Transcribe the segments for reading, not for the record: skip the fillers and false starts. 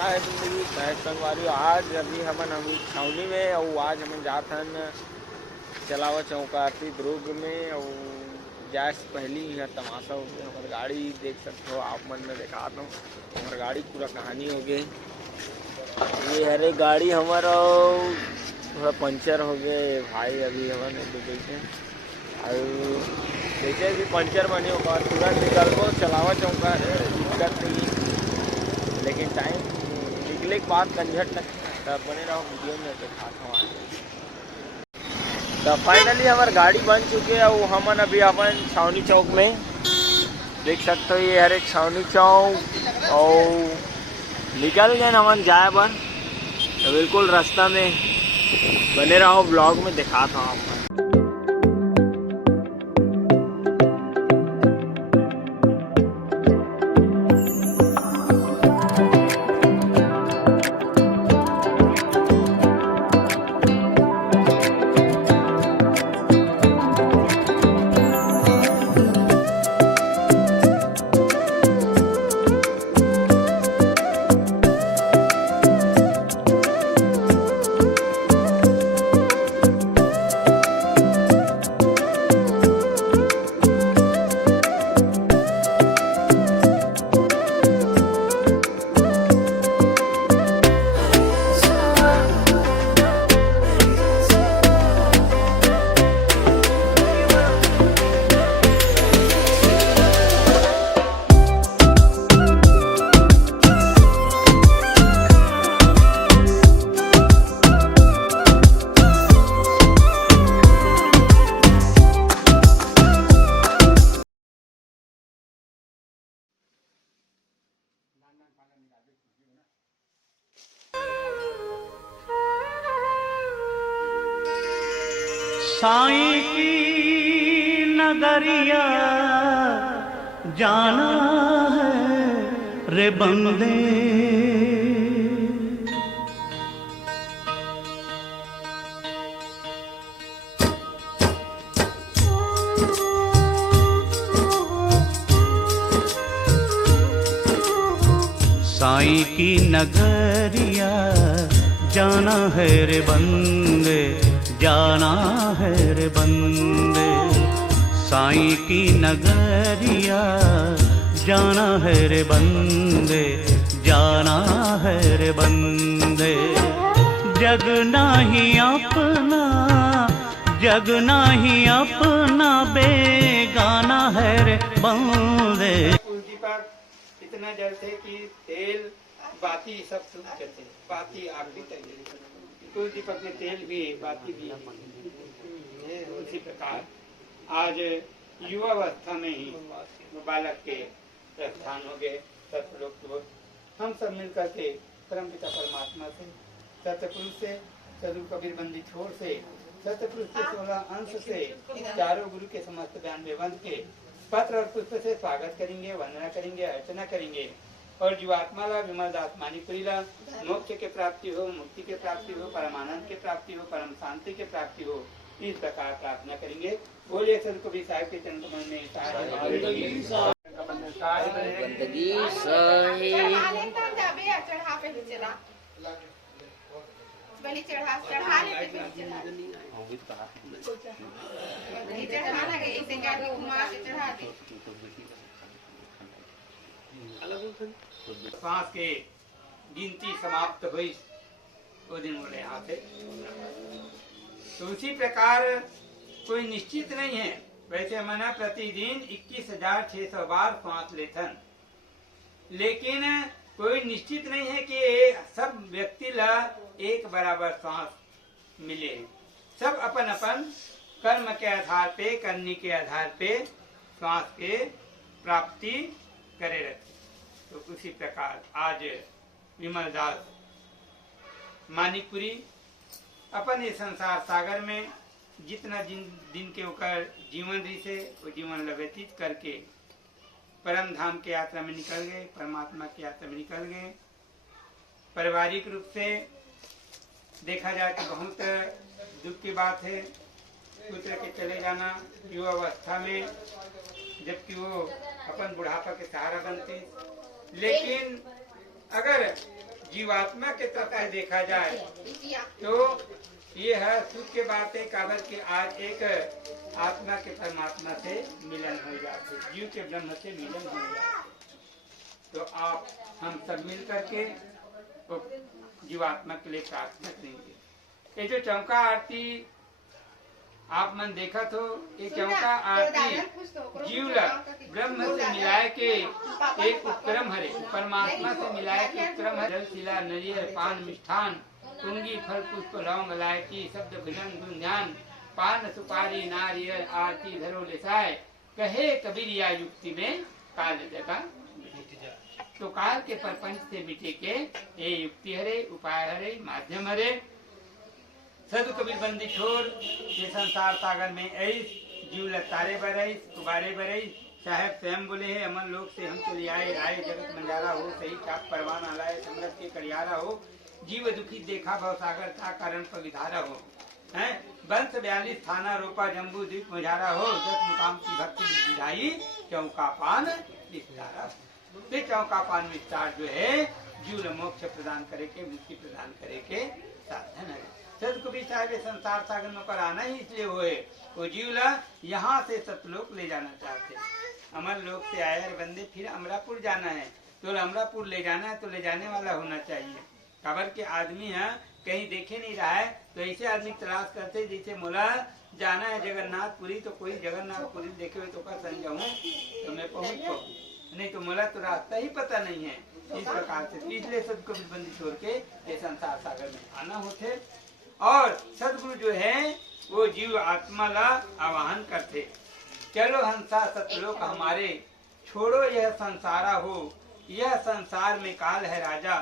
का है जिंदगी मैं संगवारी। आज अभी हमन हम छावनी में और आज हमन जात हन चलावा चौकाती दुर्ग में और जाए से पहली यहाँ तमाशा हो गया। हमारी गाड़ी देख सकते हो आप मन में दिखा दो। हमारी गाड़ी पूरा कहानी हो गई। ये हरे गाड़ी हमारा थोड़ा पंचर हो गए भाई। अभी हमन देखे और जैसे भी पंचर बने होगा तुरंत निकल को चलावा चौका है दिक्कत नहीं। लेकिन टाइम निकले के बाद कंझट तक तब बने रहो वीडियो में दिखाता हूँ। तो फाइनली हमारी गाड़ी बन चुकी है और हमन अभी अपन छावनी चौक में देख सकते हो। ये हर एक छावनी चौक और निकल गए हमन जाए पर तो बिल्कुल रास्ता में बने रहो ब्लॉग में दिखाता हूँ आपको। साईं की नगरिया जाना है रे बंदे, साईं की नगरिया जाना है रे बंदे, जाना है रे बंदे। साईं की नगरिया जाना है रे बंदे, जाना है रे बंदे। जग नाही अपना, जग नाही अपना, बेगाना है रे बंदे। इतना जलते कि तेल बाती सब सूख जाते, बाती आग भी तक कुल दीपक में तेल भी है, बाती भी है। उसी प्रकार आज युवावस्था में ही बालक के प्रस्थान हो गए। सतलोक तो हम सब मिलकर के परम पिता परमात्मा से, सतपुरुष से, सदु कबीर बंदी छोर से, सतपुरुष के 16 अंश से, चारों गुरु के समस्त 92 वंश के पत्र और पुष्प से स्वागत करेंगे, वंदना करेंगे, अर्चना करेंगे। और जीवात्मा ला विमल दास मानिकपुरी ला मोक्ष के प्राप्ति हो, मुक्ति के प्राप्ति हो, परमानंद के प्राप्ति हो, परम शांति के प्राप्ति हो, इस प्रकार प्रार्थना करेंगे। बोलिए सदु कबीर साहिब के चरण कमल में सांस के गिनती समाप्त हुई वो दिन बोले यहाँ से। तो उसी प्रकार कोई निश्चित नहीं है। वैसे मना प्रतिदिन 21,600 बार सांस लेथन, लेकिन कोई निश्चित नहीं है कि सब व्यक्ति ला एक बराबर सांस मिले। सब अपन अपन कर्म के आधार पे, करने के आधार पे सांस के प्राप्ति करे रहते। तो उसी प्रकार आज विमल दास मानिकपुरी अपन ये संसार सागर में जितना दिन के ओकर जीवन रही से वो जीवन व्यतीत करके परम धाम के यात्रा में निकल गए, परमात्मा की यात्रा में निकल गए। पारिवारिक रूप से देखा जाए तो बहुत दुख की बात है पुत्र के चले जाना युवावस्था में, जबकि वो अपन बुढ़ापा के सहारा बनते। लेकिन अगर जीवात्मा के तरफ से देखा जाए तो ये है सुख के बातें काबर के आज एक आत्मा के परमात्मा से मिलन हो जाते, जीव के ब्रह्म से मिलन हो जाते। तो आप हम सब मिल करके तो जीवात्मा के लिए प्रार्थना करेंगे। ये जो चौका आरती आप मन देखा तो ये चौका आरती जीवला ब्रह्म से मिलाए के एक उपक्रम हरे, परमात्मा से मिलाए के उपक्रम हरे। जल शिला नरियर पान मिष्ठान कुंगी फल पुष्प लौंग इलायची शब्द भजन गुण ध्यान पान सुपारी नारियल आरती धरो लेसाए कहे कबीर या युक्ति में काल जगह तो काल के परपंच से मिटे के ये युक्ति हरे उपाय हरे माध्यम हरे। सदु कबीर बंदी छोर ये संसार सागर में ऐस जीव लतारे बरईस कुबारे बरईस साहेब स्वयं बोले है अमन लोग से हम चले आए राय जगत मंडारा हो सही चाप परवान लाए समरथ के कड़ियारा हो जीव दुखी देखा भव सागर का कारण पविधारा हो है वंश 42 थाना रोपा जम्बू द्वीप मझारा हो 10 मुकाम की भक्ति विधाई चौका पान विस्तारा। चौका पान विस्तार जो है जीव मोक्ष प्रदान करे के मुक्ति प्रदान करे के साधन है। सद कबीर साहब संसार सागर में पर आना ही इसलिए हुए वो जीवला यहाँ से सतलोक ले जाना चाहते, अमर लोक से आए बंदे फिर अमरापुर जाना है तो अमरापुर ले जाना है तो ले जाने वाला होना चाहिए। खबर के आदमी है कहीं देखे नहीं रहा है तो ऐसे आदमी तलाश करते जैसे मोला जाना है जगन्नाथपुरी तो कोई जगन्नाथपुरी देखे हुए तो कर समझाऊं तो मैं पहुँच पाऊँ, नहीं तो मोला तो रास्ता ही पता नहीं है। इस प्रकार से इसलिए सबको बंदी छोड़ के ये संसार सागर में आना होते और सदगुरु जो है वो जीव आत्मा ला आवाहन करते, चलो हंसा सतलोक हमारे छोड़ो यह संसारा हो, यह संसार में काल है राजा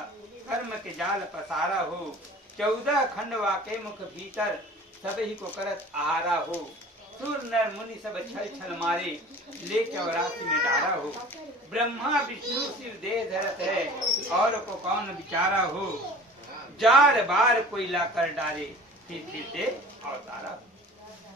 कर्म के जाल पसारा हो, 14 खंड वाके मुख भीतर सब ही को करत आहारा हो, सुर नर मुनि सब छल छल मारे ले 84 में डारा हो, ब्रह्मा विष्णु शिव देह धरत है और को कौन बिचारा हो, जार बार कोई ला कर डारे फिर से अवतारा।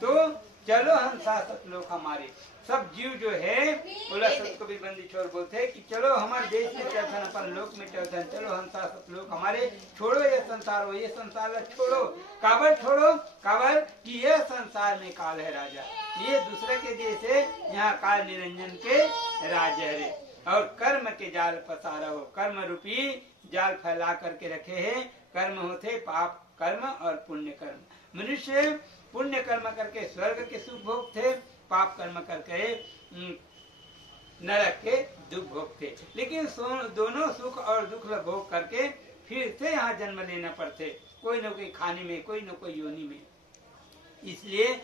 तो चलो हंसा सतलोक हमारे सब जीव जो है बोला सब कबीर बंदी छोड़ बोलते कि चलो हमारे देश में चौथन अपन लोक में चौथन, चलो हंसा सतलोक हमारे छोड़ो ये संसार हो, ये संसार छोड़ो। काबर छोड़ो? काबर कि ये संसार में काल है राजा, ये दूसरे के देश है, यहाँ काल निरंजन के राजा है और कर्म के जाल पसारा हो, कर्म रूपी जाल फैला करके रखे है। कर्म होते पाप कर्म और पुण्य कर्म। मनुष्य पुण्य कर्म करके स्वर्ग के सुख भोगते, पाप कर्म करके नरक के दुख भोगते, लेकिन दोनों सुख और दुख भोग करके फिर से यहाँ जन्म लेना पड़ते, कोई न कोई खाने में कोई न कोई योनि में। इसलिए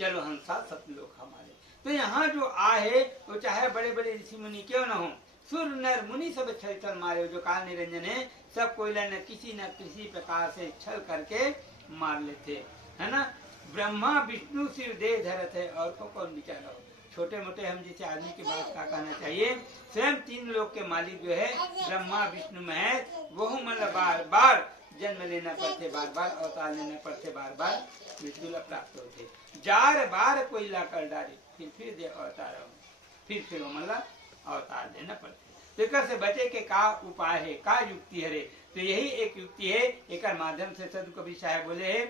चलो हंसा सतलोक हमारे। तो यहाँ जो आए वो चाहे बड़े बड़े ऋषि मुनि क्यों न हो, सुर नर मुनि सब छल छल मारे, जो काल निरंजन है सब कोई न किसी प्रकार से छल करके मार लेते है ना। ब्रह्मा विष्णु शिव देह धरत है और को कौन बिचारा हो। छोटे मोटे हम जैसे आदमी की बात का कहना चाहिए, स्वयं 3 लोक के मालिक जो है ब्रह्मा विष्णु महेश, वो मतलब बार बार जन्म लेना पड़ते, बार बार अवतार लेना पड़ते, बार बार मृत्यु प्राप्त होते, जार बार कोई ला कर डाले फिर दे अवतार, फिर मतलब अवतार लेना पड़ते। तो से बचे के का उपाय है, का युक्ति है? तो यही एक युक्ति है, एक माध्यम से सदु कबीर साहब बोले है,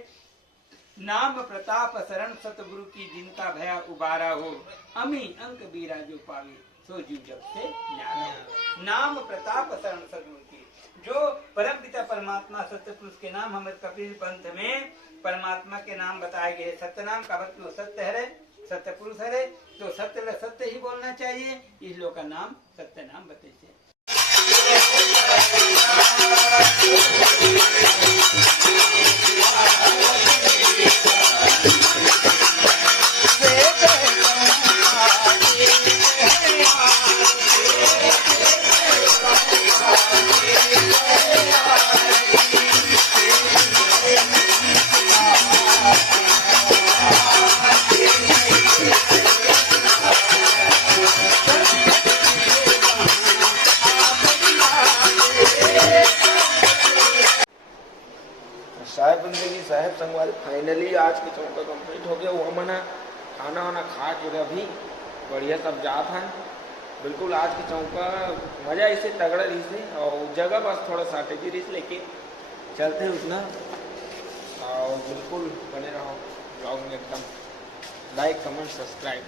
नाम प्रताप शरण सतगुरु की जिनका भया उबारा हो, अमी अंक बीरा जो पावे सो जीव जग से न्यारा हो। नाम प्रताप शरण सतगुरु की, जो परम पिता परमात्मा सत्य पुरुष के नाम हमारे कपिल पंथ में परमात्मा के नाम बताए गए। सत्य नाम का मतलब सत्य है, सत्य पुरुष है, तो सत्य सत्य ही बोलना चाहिए, इस लोग का नाम सत्य नाम बताइए। साहेब संगवारी फाइनली आज के चौका कंप्लीट हो गया। वो हमने खाना वाना खा के अभी बढ़िया सब जात हैं बिल्कुल आज की चौका मज़ा इसे तगड़ा रही से, और जगह बस थोड़ा शार्टेज रही, लेकिन चलते हैं उतना। और बिल्कुल बने रहो ब्लॉग में एकदम, लाइक कमेंट सब्सक्राइब।